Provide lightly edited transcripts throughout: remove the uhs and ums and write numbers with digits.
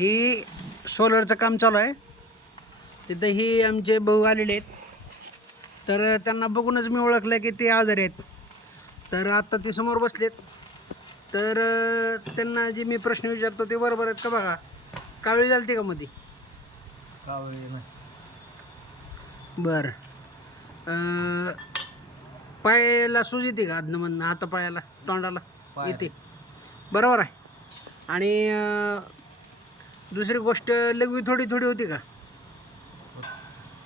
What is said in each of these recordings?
ही सोलरचं काम चालू आहे. तिथं ही आमचे भाऊ आलेले आहेत. तर त्यांना बघूनच मी ओळखलं की ते आजारी आहेत. तर आत्ता ते समोर बसलेत. तर त्यांना जे मी प्रश्न विचारतो ते बरोबर आहेत का बघा. कावळी झालती का मध्ये? कावळी नाही. बरं. पायाला सूज येते का आधनं हातापायाला तोंडाला येते? बरोबर आहे. आणि दुसरी गोष्ट लघवी थोडी थोडी होती का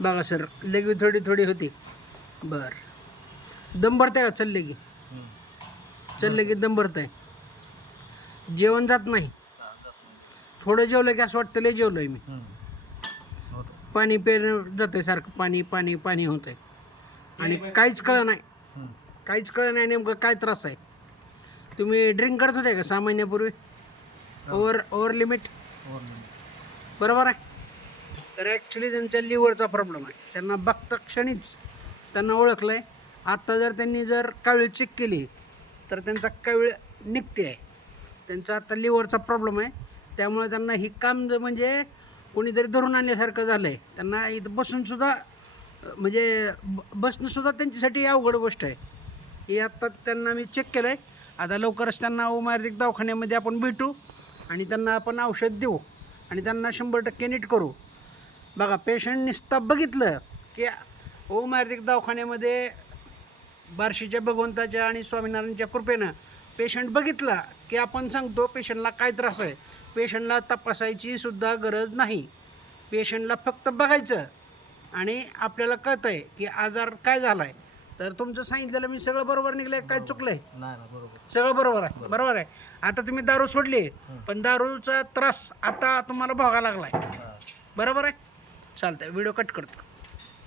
बघा सर? लघवी थोडी थोडी होती. बरं. दम भरते का चलले की? चलले की दम भरत आहे. जेवण जात नाही? थोडं जेवलं की असं वाटतं लय जेवलं आहे मी. पाणी पेरणं जातं आहे सारखं, पाणी पाणी पाणी होतं आहे. आणि काहीच कळलं नाही, काहीच कळलं नाही नेमकं काय त्रास आहे. तुम्ही ड्रिंक करत होते का 6 महिन्यापूर्वी? ओव्हर लिमिट, बरोबर आहे. तर ॲक्च्युली त्यांच्या लिव्हरचा प्रॉब्लेम आहे. त्यांना बघता क्षणीच त्यांना ओळखलं आहे. आत्ता जर कावीळ चेक केली तर त्यांचा कावीळ निघते आहे. त्यांचा आता लिव्हरचा प्रॉब्लेम आहे. त्यामुळे त्यांना ही काम म्हणजे कोणीतरी धरून आणल्यासारखं झालं आहे. त्यांना इथं बसूनसुद्धा म्हणजे बसणंसुद्धा त्यांच्यासाठी अवघड गोष्ट आहे. ही आत्ता त्यांना मी चेक केलं आहे. आता लवकरच त्यांना आयुर्वेदिक दवाखान्यामध्ये आपण भेटू आणि त्यांना आपण औषध देऊ आणि त्यांना 100% नीट करू. बघा, पेशंट नुसतं बघितलं की आयुर्वेदिक दवाखान्यामध्ये बार्शीच्या भगवंताच्या आणि स्वामीनारायणच्या कृपेनं पेशंट बघितला की आपण सांगतो पेशंटला काय त्रास आहे. पेशंटला तपासायची सुद्धा गरज नाही. पेशंटला फक्त बघायचं आणि आपल्याला कळतं आहे की आजार काय झाला आहे. तर तुमचं सांगितलेलं मी सगळं बरोबर निघलं आहे, काय चुकलं आहे? नाही ना, बरोबर. सगळं बरोबर आहे. बरोबर आहे. आता तुम्ही दारू सोडली, पण दारूचा त्रास आता तुम्हाला भोगा लागला आहे. बरोबर आहे. चालतंय, व्हिडिओ कट करतो.